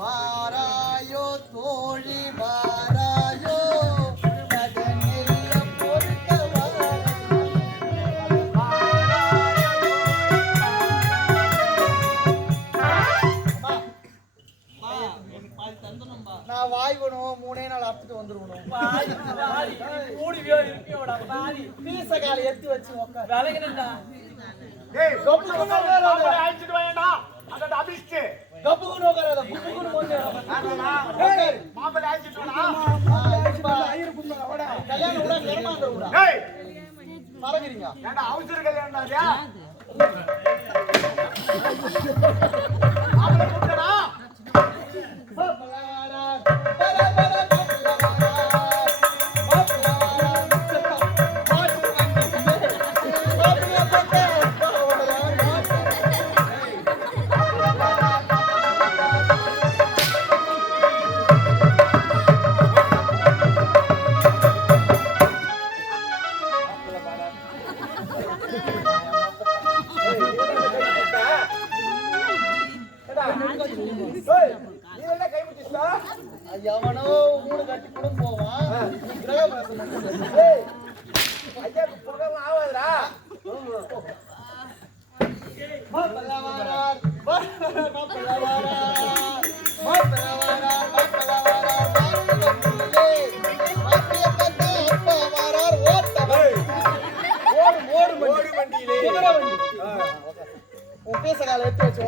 வாராயோ தோழி வாராயோ நான் வாய்க்கணும் 3 நாள் அறுத்துட்டு வந்துருக்கணும். பீச காலை எடுத்து வச்சு விலகினா மறக்கிறீங்க அவசர கல்யாணம் எவனோ 3 கட்டி கூட போவான். உன் பேச கால எடுத்து வச்சு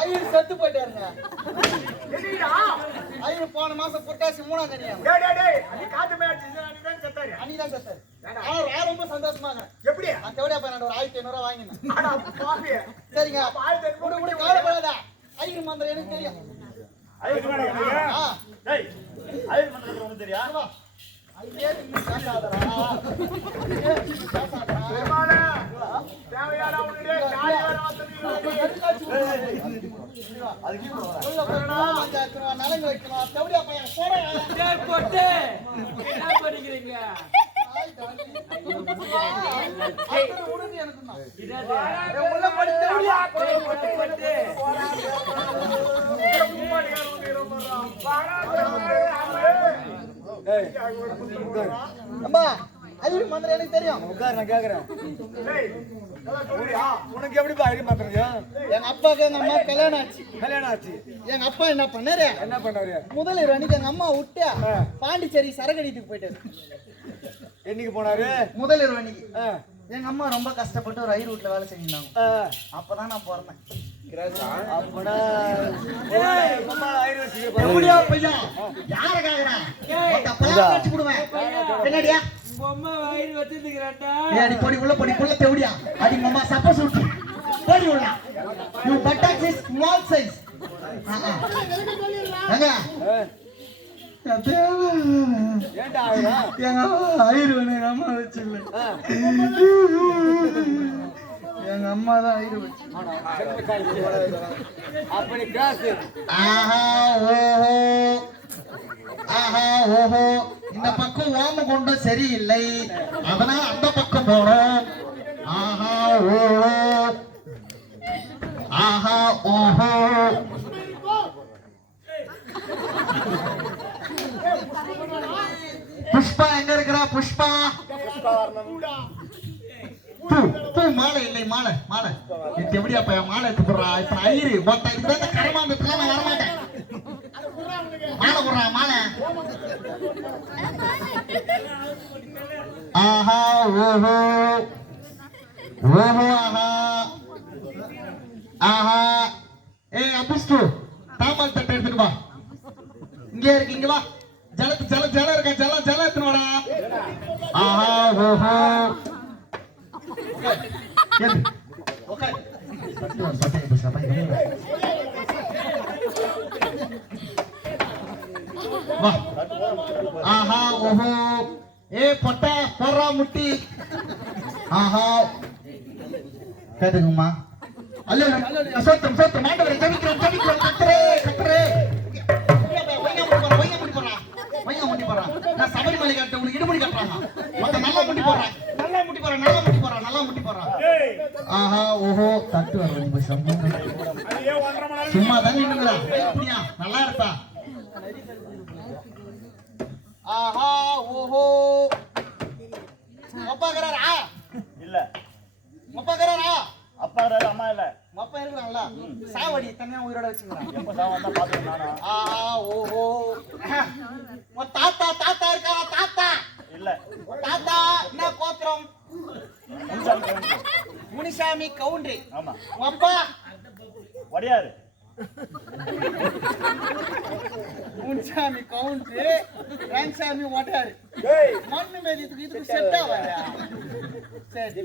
ஐயர் செத்து போயிட்டாருங்க. ஐயர் போன மாசம் புரட்டாசி 3ஆம் தேதி அன்னிதான் செத்தாரு. ரொம்ப சந்தோஷமாங்க. எப்படி தேவடியா பையன் ஒரு 1500 வாங்கினேன். சரிங்க கவலைப்படாத. ஐயர் மந்திரம் எனக்கு தெரியும். நலங்கு வைக்கணும். தேவடியா பையன் படிக்கிறீங்க அம்மா ஐயர் மந்திரம் எனக்கு தெரியும். நான் கேக்குறேன் உனக்கு எப்படி ஐயர் மந்திரம்? எங்க அப்பாக்கு எங்க அம்மா கல்யாணம் ஆச்சு. எங்க அப்பா என்ன பண்ணாரு முதல் அன்னைக்கு எங்க அம்மா விட்டு பாண்டிச்சேரி சரகடிட்டுக்கு போயிட்டாரு. என்னைக்கு போனாரு? முதல் அன்னைக்கு எங்க அம்மா ரொம்ப கஷ்டப்பட்டு ஒரு ஐயர் வீட்டுல வேலை செஞ்சிருந்தாங்க. அப்பதான் நான் பிறந்தேன். எங்க அம்மா தான் ஐயர் வச்சு இந்த பக்கம் ஓம கொண்டு சரியில்லை, அதனால அந்த பக்கம் போறோம். ஆஹா ஓஹோ ஆஹா ஓஹோ. புஷ்பா எங்க இருக்கிறா? புஷ்பா மாலை இல்லை, மாலை மாலை எப்படியா பையன் மாலை எடுத்து போடுறா. இப்ப ஐயரு மொத்த இந்த கரமாந்தத்துல நான் வரமாட்டேன். மாலை போடுறா மாலை. ஆஹா ஓஹோ ஓஹோ ஆஹா ஆஹா. அபிஷ்டு தாமல் தட்டை எடுத்துட்டு வா. இங்கே இருக்கு, இங்க வா. ஜலம் இருக்கா? ஜலம் எடுத்துன்னு வாடா. ஆஹா ஓஹோ. ஆஹா ஓஹோ. பொட்டா போடுறா முட்டி. ஆஹா கேட்டுக்குமா. அல்ல சோத்திரம் மாண்டவரை ஜபிக்கிறோம். சும்மா தான் நின்னுங்கடா நல்லா இருப்பா ஆஹா ஓஹோ அப்பா கராரா இல்ல அப்பா கராரா அப்பா இருக்காரு அம்மா இல்ல அப்பா இருக்கிறாங்களா சாவடி தனியா உயிரோட வச்சுக்கிறான் எப்ப சாவம் தான் பாத்துறேன் நானா ஆஹா ஓஹோ உன் தாத்தா தாத்தா இருக்கா தாத்தா இல்ல தாத்தா என்ன கோத்திரம் முனிசாமி கவுண்டரி ஆமா உன் அப்பா வடியாரு முனிசாமி கவுண்டரி ரங்கசாமி ஓட்டாரு மண்ணு மேதிக்கு இதுக்கு செட் ஆகாதா சரி